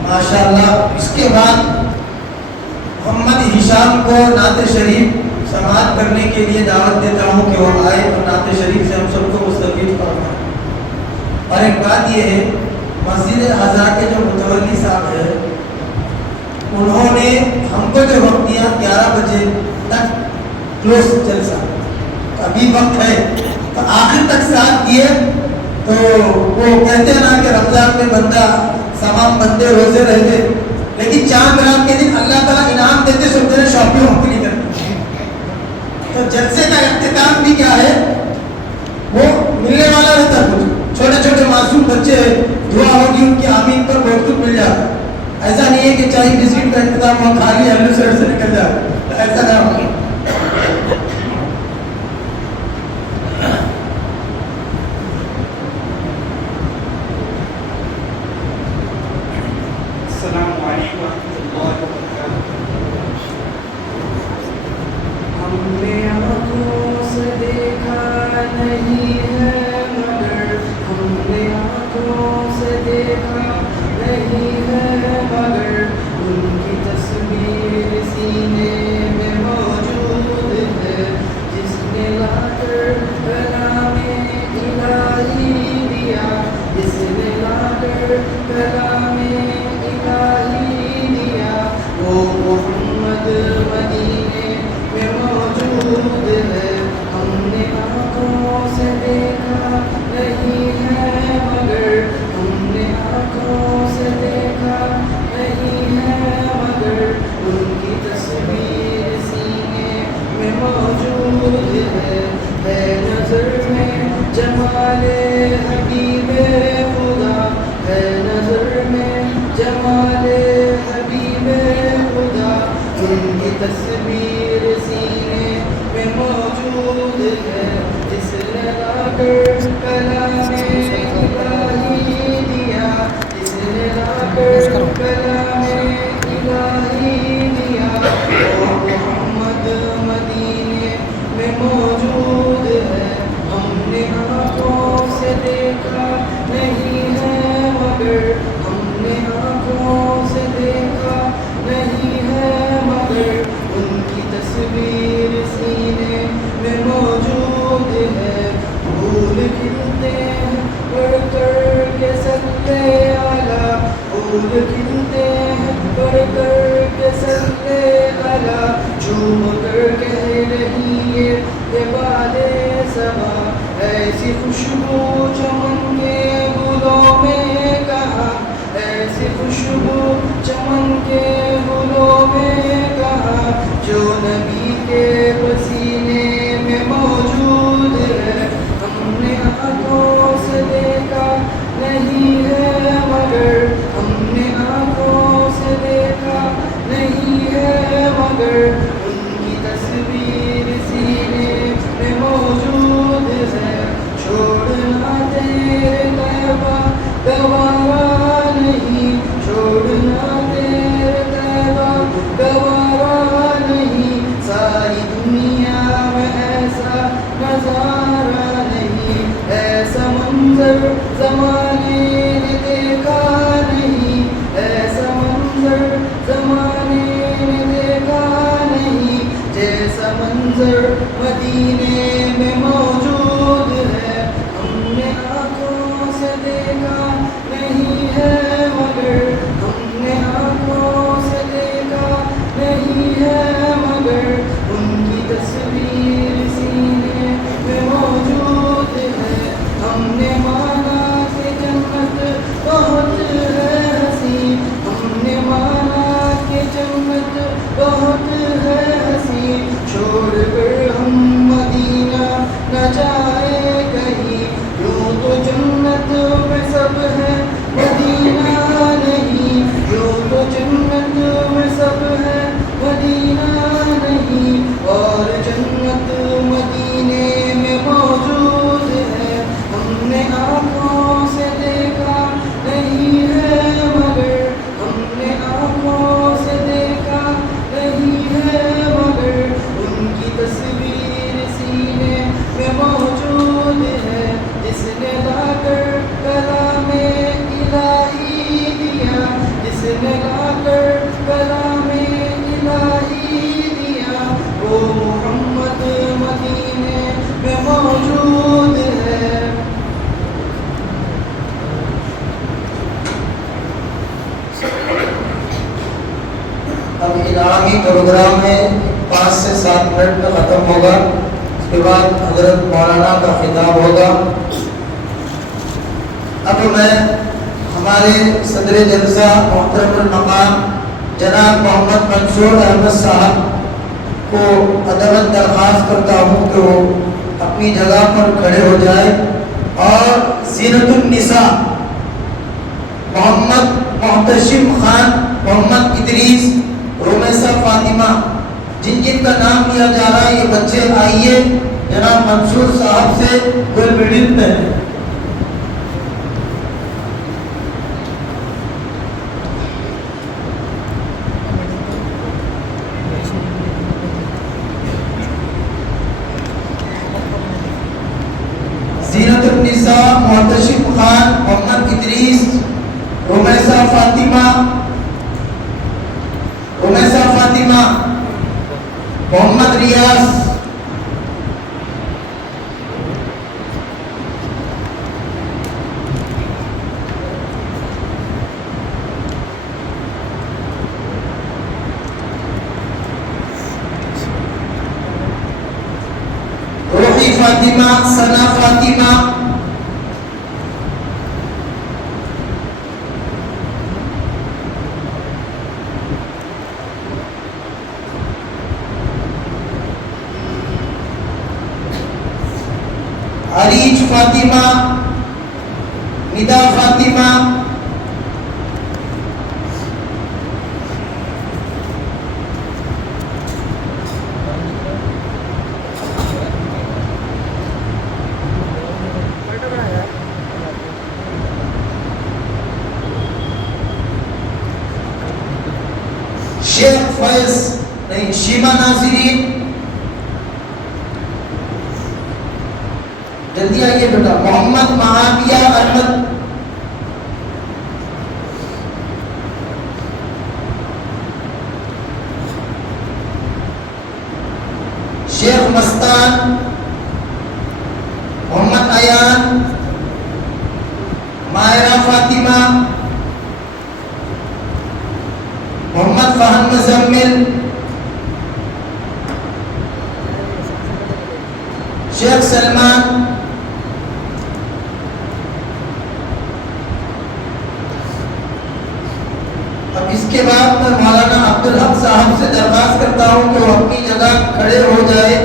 ماشاءاللہ۔ اس کے بعد محمد ہشام کو نعت شریف سماعت کرنے کے لیے دعوت دیتا ہوں کہ وہ آئے اور نعت شریف سے ہم سب کو مستفید فرمائیں۔ اور ایک بات یہ ہے، مسجد اعضاء کے جو متولی صاحب ہیں انہوں نے ہم کو جو وقت دیا 11 بجے تک کلوز جلسہ، ابھی وقت ہے تو آخر تک ساتھ دیے۔ تو وہ کہتے ہیں نا کہ رمضان میں بندہ تمام بندے روزے رہتے لیکن چاند رات کے دن اللہ تعالیٰ انعام دیتے سوچتے ہیں شاپنگ وقت نہیں کرتے۔ تو جلسے کا اختتام بھی کیا ہے، وہ ملنے والا رہتا ہے، کچھ چھوٹے چھوٹے معصوم بچے دعا ہوگی ان کی آمین پر بہت کچھ مل جاتا۔ ایسا نہیں ہے کہ چائے بسکٹ کا انتظام ہو خالی ہلو سیٹ سے نکل جائے، ایسا نہ ہو۔ السلام علیکم ورحمۃ اللہ وبرکاتہ۔ ہم نے آنکھوں سے دیکھا نہیں ہے مگر، ہم نے آنکھوں سے دیکھا نہیں ہے مگر، ان کی تصویر سینے میں موجود ہے، جس نے لا کر کلام الہی دیا، جس نے لا کر کلام وہ محمد مدینے میں موجود ہے۔ ہم نے آنکھوں سے دیکھا نہیں ہے مگر، ہم نے آنکھوں سے دیکھا نہیں ہے مگر، ان کی تصویر سینے میں موجود ہے نظر میں جمال حبیب خدا، ہے نظر میں جمال حبیب خدا، ان کی تصویر سینے میں موجود ہے، جس نے لا کر کلام الہی دیا، جس نے لا کر کلام الہی دیا، وہ محمد مدینے میں موجود ہے۔ ہم نے آنکھوں سے دیکھا نہیں ہے مگر، ہم نے آنکھوں سے دیکھا نہیں ہے مگر، ان کی تصویر سینے میں موجود ہے۔ بھول والے سبا ایسی خوشبو چمن کے گلوں میں کہاں ایسی خوشبو چمن کے گلوں میں کہاں جو نبی کے پسینے میں موجود ہے ہم نے آنکھوں سے دیکھا نہیں ہے مگر ہم نے آنکھوں سے دیکھا نہیں ہے مگر ان کی تصویر سینے میں موجود ہے چھوڑنا تیرے طیبہ گوارا نہیں چھوڑنا تیرے طیبہ گوارا نہیں ساری دنیا میں ایسا نظارہ نہیں ایسا منظر زمانے نے دیکھا نہیں ایسا منظر زمانے نے دیکھا نہیں جیسا منظر مدینے میں موجود ہے ہم نے آنکھوں سے دیکھا نہیں ہے مگر ہم نے آنکھوں سے دیکھا نہیں ہے مگر ان کی تصویر سینے میں موجود ہے ہم نے مانا کہ جنت بہت ہے حسین ہم نے مانا کہ جنت بہت ہے حسین چھوڑ کر ہم مدینہ نہ جائے کہیں یوں تو جنت میں سب ہے مدینہ نہیں یوں تو جنت میں سب ہے مدینہ نہیں اور جنت مدینے میں موجود ہے ہم نے آنکھوں سے دیکھا نہیں ہے مگر ہم نے آنکھوں سے دیکھا نہیں ہے مگر ان کی تصویر سینے میں موجود ہے جس نے لا کر کلام الہی دیا جس نے لا کر کلام الہی دیا وہ محمد مدینے میں موجود ہے اب انعامی پروگرام ہے 5 سے 7 منٹ میں ختم ہوگا اس کے بعد حضرت مولانا کا خطاب ہوگا اب میں ہمارے صدر جلسہ محترم المقام جناب محمد منصور احمد صاحب کو ادباً درخواست کرتا ہوں کہ وہ اپنی جگہ پر کھڑے ہو جائے اور زینت النساء محمد محتشم خان محمد ادریس رومیسا فاطمہ جن جن کا نام لیا جا رہا ہے یہ بچے آئیے جناب منصور صاحب سے گل ملتے ہیں زینت النساء محتشم خان محمد ادریس رومیسا فاطمہ محمد ریاض روحی فاطمہ ثنا فاطمہ عریج فاطمہ ندا فاطمہ شیخ فیض نہیں شیما ناظرین جلدی آئیے بیٹا محمد معاویہ احمد شیخ مستان محمد ایان مائرہ فاطمہ محمد فہم مزمل شیخ سلمان، اب اس کے بعد میں مولانا عبدالحق صاحب سے درخواست کرتا ہوں کہ وہ اپنی جگہ کھڑے ہو جائے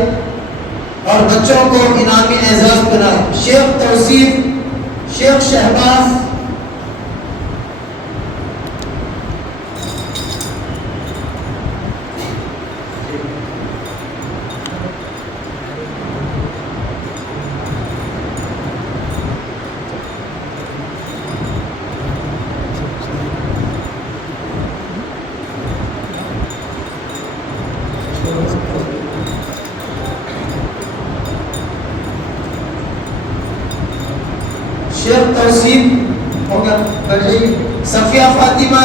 اور بچوں کو انعامی اعزاز بنائے. شیخ توصیف، شیخ شہباز، شیخ توصیف ہو گیا. صفیہ فاطمہ،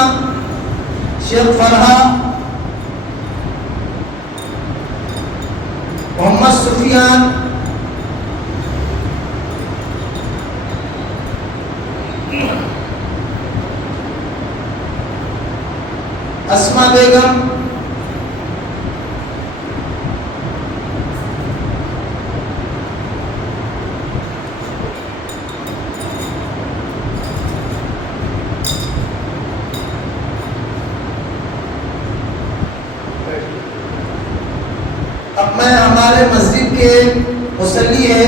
شیخ فرحہ، محمد سفیان، اسما بیگم، اب میں ہمارے مسجد کے مصلی ہے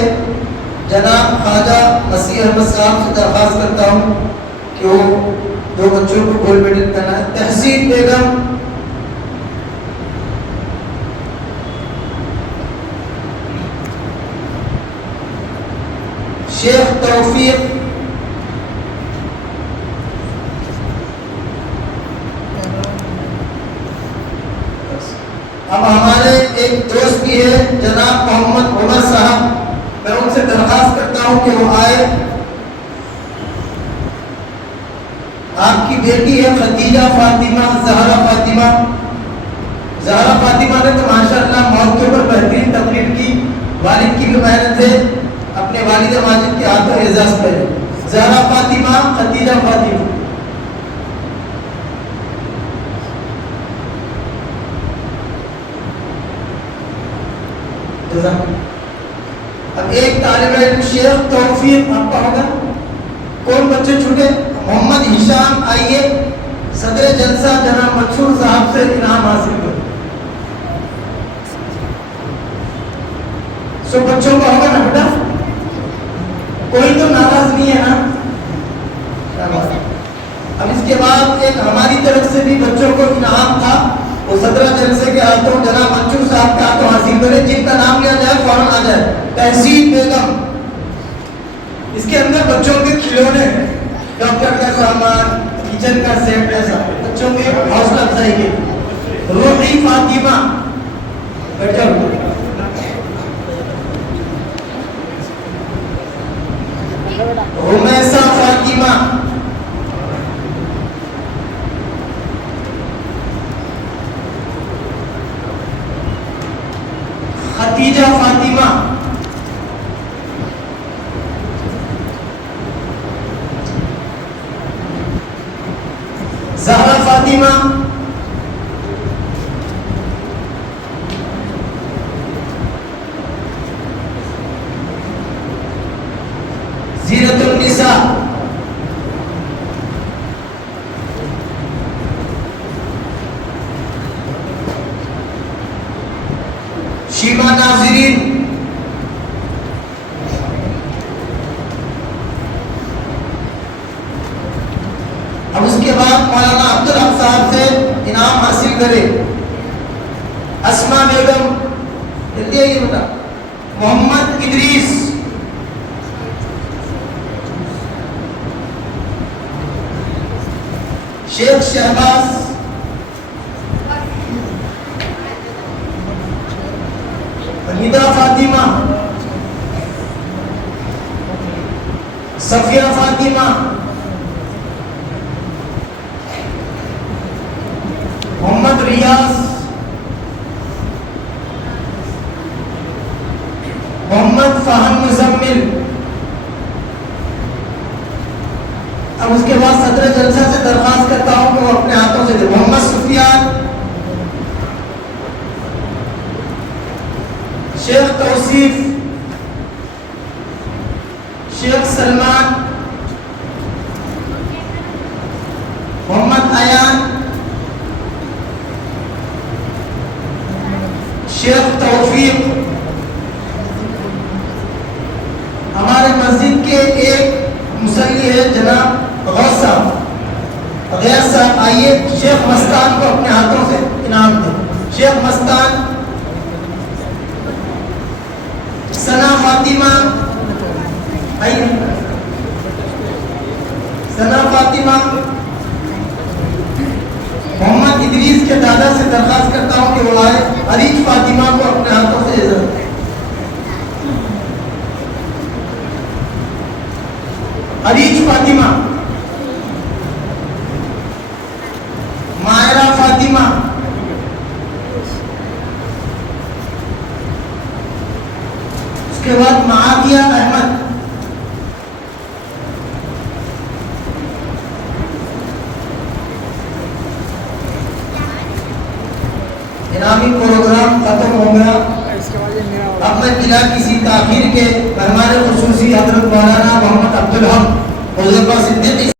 جناب خواجہ مسیح احمد صاحب سے درخواست کرتا ہوں کہ وہ 2 بچوں کو گولڈ میڈل پہنائے. تحسین بیگم، شیخ توفیق، اب ہمارے ایک دوست بھی ہے جناب محمد عمر صاحب، میں ان سے درخواست کرتا ہوں کہ وہ آئے. آپ کی بیٹی ہے خدیجہ فاطمہ، زہرا فاطمہ. زہرا فاطمہ نے تو ماشاءاللہ موت کے اوپر بہترین تقریر کی، والد کی بھی محنت ہے، اپنے والد ماجد کے ہاتھوں اعزاز کرے. زہرا فاطمہ، خدیجہ فاطمہ. اب ایک طالب علم شیخ توفیق، آپ کا ہوگا کون بچے چھوٹے؟ محمد ہشام، آئیے صدر جلسہ جناب منصور صاحب سے انعام حاصل کرو. سو بچوں کا ہوگا نا بیٹا؟ کوئی تو ناراض نہیں ہے نا؟ اب اس کے بعد ایک ہماری طرف سے بھی بچوں کو انعام تھا، وہ 17 جلسے کے ہاتھوں جناب منصور صاحب کے ہاتھوں حاصل کرے. جن کا نام لیا جائے فوراً آ جائے. تحسین بیگم، اس کے اندر بچوں کے کھلونے، ڈاکٹر کا سامان، کچن کا سیٹ، ایسا بچوں کے حوصلہ افزائی کے. روحی فاطمہ، بیٹھا رمیسہ فاطمہ، خدیجہ فاطمہ، زہرا فاطمہ، زینت النساء، شیما ناظرین، اب اس کے بعد مولانا عبدالحق صاحب سے انعام حاصل کرے. اسما بیگم، جلدی آئیے بیٹا. محمد ادریس، شیخ شہباز، ندا فاطمہ، صفیہ فاطمہ، محمد ریاض، محمد فہم مزمل. اب اس کے بعد صدر جلسہ سے درخواست کرتا ہوں کہ وہ اپنے ہاتھوں سے دے. محمد سفیان، شیخ توصیف، سلمان، محمد ایان، شیخ توفیق، ہمارے مسجد کے ایک مصلی ہے جناب غوث صاحب، آئیے شیخ مستان کو اپنے ہاتھوں سے انعام دیں. شیخ مستان. ثنا فاطمہ، آئیے. ثنا فاطمہ. محمد ادریس کے دادا سے درخواست کرتا ہوں کہ وہ آئے. عریج فاطمہ کو اپنے ہاتھوں سے عزت. عریج فاطمہ. مائرہ فاطمہ. اس کے بعد معاویہ احمد. انعامی پروگرام ختم ہو گیا. اب میں بلا کسی تاخیر کے مہمان خصوصی حضرت مولانا محمد عبدالحق حذیفہ صدیقی